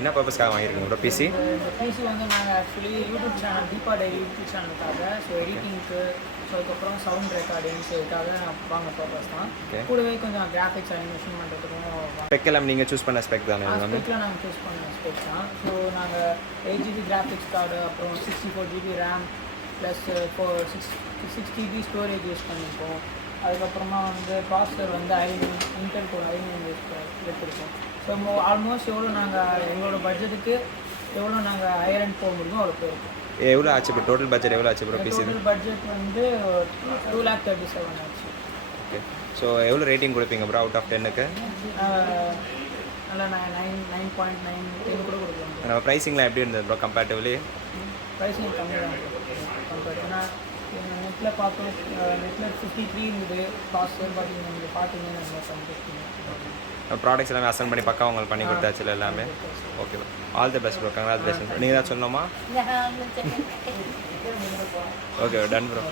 என்ன பர்பஸ்க்காக வாங்கியிருக்கீங்க ப்ரோ பிசி? இந்த பிசி வந்து நாங்கள் actually YouTube channel Deepa daily YouTube சேனலுக்காக ஸோ எடிட்டிங்க்கு ஸோ அதுக்கப்புறம் சவுண்ட் ரெக்கார்டிங் ஸோ இதுக்காக வாங்க பர்பஸ் தான். கூடவே கொஞ்சம் கிராஃபிக்ஸ் அனிமேஷன் பண்ணுறதுக்கும் ஸ்பெக்கெல்லாம் நீங்கள் சூஸ் பண்ண ஸ்பெக் தானே? ஸ்பெக்கில் நாங்கள் சூஸ் பண்ண ஸ்பெக் தான். ஸோ நாங்கள் 8GB கிராஃபிக்ஸ் கார்டு, அப்புறம் 64GB RAM plus 6GB storage use பண்ணியிருக்கோம். அதுக்கப்புறமா வந்து ப்ராசஸர் வந்து இன்டெல் கோர் i9 எடுத்துருக்கோம். ஸோ ஆல்மோஸ்ட் எவ்வளோ நாங்கள் எங்களோட பட்ஜெட்டுக்கு எவ்வளோ நாங்கள் ஹையர் அண்ட் போக முடியுமோ அவ்வளோ போயிருக்கோம். எவ்வளோ ஆச்சு இப்போ டோட்டல் பட்ஜெட் எவ்வளோ ஆச்சு ப்ரோ பிசி? டோட்டல் பட்ஜெட் வந்து 2,37,000 ஆச்சு. ஓகே. ஸோ எவ்வளோ ரேட்டிங் கொடுப்பீங்க ப்ரோ அவுட் ஆஃப் 10க்கு? நல்லா 9.9 கூட கொடுக்கலாம். நம்ம ப்ரைஸிங்லாம் எப்படி இருந்தது ப்ரோ கம்பேரிட்டிவ்லி? ப்ரைஸிங் கம்மி தான் கம்பேர்ட்னா நெட்டில் பார்த்தோம். நெட்டில் 53 இருந்தது. ப்ராசஸர் பார்த்தீங்கன்னா நம்ம ப்ராடக்ட்ஸ் எல்லாமே அசன் பண்ணி பக்கா உங்களுக்கு பண்ணி கொடுத்தாச்சு எல்லாமே. Okay bro, all the best bro, congratulation. நீங்கள் தான் சொல்லணுமா? Okay done bro.